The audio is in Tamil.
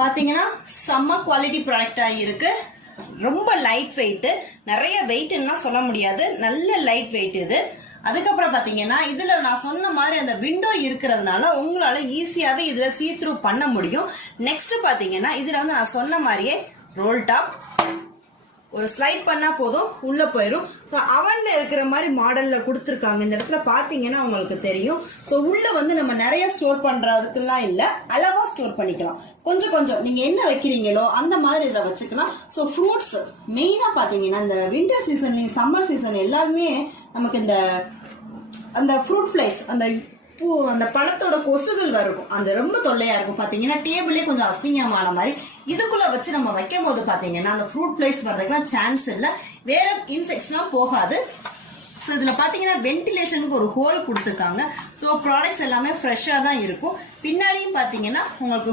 பாத்தீங்கன்னா செம்ம குவாலிட்டி ப்ராடக்டா இருக்கு. ரொம்ப லைட் வெயிட், நிறைய வெயிட்னா சொல்ல முடியாது, நல்ல லைட் வெயிட் இது. அதுக்கப்புறம் பாத்தீங்கன்னா இதுல நான் சொன்ன மாதிரி அந்த விண்டோ இருக்கிறதுனால உங்களால ஈஸியாவே இதுல சீ த்ரூ பண்ண முடியும். நெக்ஸ்ட் பாத்தீங்கன்னா இதுல வந்து நான் சொன்ன மாதிரியே ரோல் டாப், ஒரு ஸ்லைட் பண்ணா போதும் உள்ள போயிடும். ஸோ அவன்ல இருக்கிற மாதிரி மாடல்ல கொடுத்துருக்காங்க. இந்த இடத்துல பாத்தீங்கன்னா உங்களுக்கு தெரியும். ஸோ உள்ள வந்து நம்ம நிறைய ஸ்டோர் பண்றதுக்குலாம் இல்ல, அளவா ஸ்டோர் பண்ணிக்கலாம். கொஞ்சம் கொஞ்சம் நீங்க என்ன வைக்கிறீங்களோ அந்த மாதிரி இதுல வச்சுக்கலாம். ஸோ ஃப்ரூட்ஸ் மெயினா பாத்தீங்கன்னா இந்த வின்டர் சீசன் சம்மர் சீசன் எல்லாருமே நமக்கு இந்த அந்த ஃப்ரூட் ஃபிளைஸ் அந்த பழத்தோட கொசுகள் வரும், அந்த ரொம்ப தொல்லையா இருக்கும். பாத்தீங்கன்னா டேபிளே கொஞ்சம் அசிங்கமான மாதிரி இதுக்குள்ள வச்சு நம்ம வைக்கும் போது பாத்தீங்கன்னா அந்த ஃப்ரூட் ஃபிளைஸ் வர்றதுக்குலாம் சான்ஸ் இல்லை, வேற இன்செக்ட்ஸ்லாம் போகாது. ஸோ இதுல பாத்தீங்கன்னா வென்டிலேஷனுக்கு ஒரு ஹோல் கொடுத்துருக்காங்க. ஸோ ப்ராடக்ட்ஸ் எல்லாமே ஃப்ரெஷ்ஷாக தான் இருக்கும். பின்னாடியும் பாத்தீங்கன்னா உங்களுக்கு